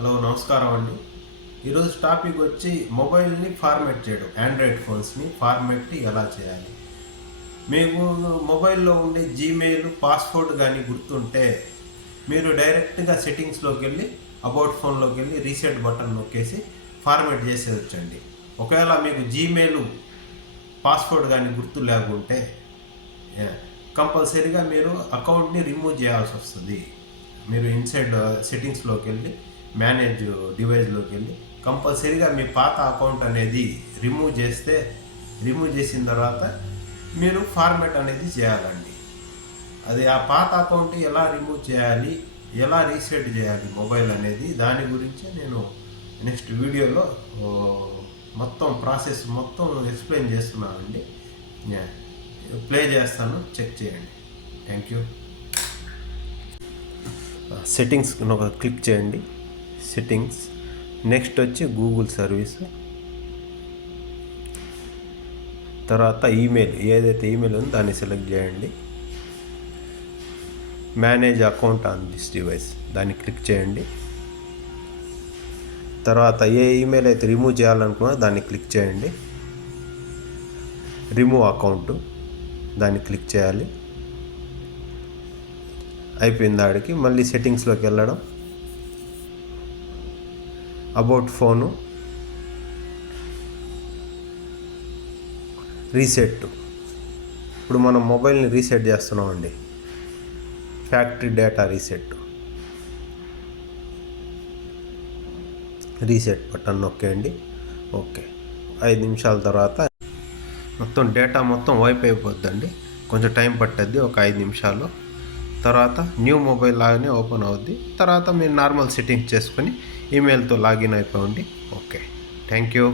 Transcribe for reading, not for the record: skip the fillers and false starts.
Hello నమస్కారం అండి. ఈరోజు టాపిక్ వచ్చి మొబైల్ని ఫార్మాట్ చేయడం, ఆండ్రాయిడ్ ఫోన్స్ని ఫార్మాట్ ఎలా చేయాలి. మీకు మొబైల్లో ఉండే జీమెయిల్ పాస్వర్డ్ కానీ గుర్తుంటే మీరు డైరెక్ట్గా సెట్టింగ్స్లోకి వెళ్ళి అబౌట్ ఫోన్లోకి వెళ్ళి రీసెట్ బటన్ నొక్కేసి ఫార్మాట్ చేసేయచ్చండి. ఒకవేళ మీకు జీమెయిల్ పాస్వర్డ్ కానీ గుర్తు లేకుంటే కంపల్సరీగా మీరు అకౌంట్ని రిమూవ్ చేయాల్సి వస్తుంది. మీరు ఇన్సైడ్ సెట్టింగ్స్లోకి వెళ్ళి మేనేజ్ డివైస్లోకి వెళ్ళి కంపల్సరీగా మీ పాత అకౌంట్ అనేది రిమూవ్ చేసిన తర్వాత మీరు ఫార్మాట్ అనేది చేయాలండి. అది ఆ పాత అకౌంట్ ఎలా రిమూవ్ చేయాలి, ఎలా రీసెట్ చేయాలి మొబైల్ అనేది దాని గురించి నేను నెక్స్ట్ వీడియోలో మొత్తం ప్రాసెస్ మొత్తం ఎక్స్ప్లెయిన్ చేస్తున్నానండి. ప్లే చేస్తాను, చెక్ చేయండి. Thank you. సెట్టింగ్స్ క్లిక్ చేయండి. సెట్టింగ్స్, నెక్స్ట్ వచ్చి గూగుల్ సర్వీస్, తర్వాత ఈమెయిల్, ఏదైతే ఈమెయిల్ ఉందో దాన్ని సెలెక్ట్ చేయండి. Manage account on this device దాన్ని క్లిక్ చేయండి. తర్వాత ఏ ఈమెయిల్ అయితే రిమూవ్ చేయాలనుకున్నా దాన్ని క్లిక్ చేయండి. రిమూవ్ అకౌంట్ దాన్ని క్లిక్ చేయాలి. అయిపోయింది. ఆడికి మళ్ళీ సెట్టింగ్స్లోకి వెళ్ళడం, అబౌట్ ఫోను, రీసెట్. ఇప్పుడు మనం మొబైల్ని రీసెట్ చేస్తున్నామండి. ఫ్యాక్టరీ డేటా రీసెట్ బటన్ నొక్కేయండి. ఓకే, 5 నిమిషాల తర్వాత మొత్తం డేటా మొత్తం వైప్ అయిపోద్దండి. కొంచెం టైం పట్టుద్ది, ఒక 5 నిమిషాలు. తర్వాత న్యూ మొబైల్ లాగానే ఓపెన్ అవుద్ది. తర్వాత మీరు నార్మల్ సెట్టింగ్స్ చేసుకొని ఈమెయిల్తో లాగిన్ అయిపోండి. Okay, thank you.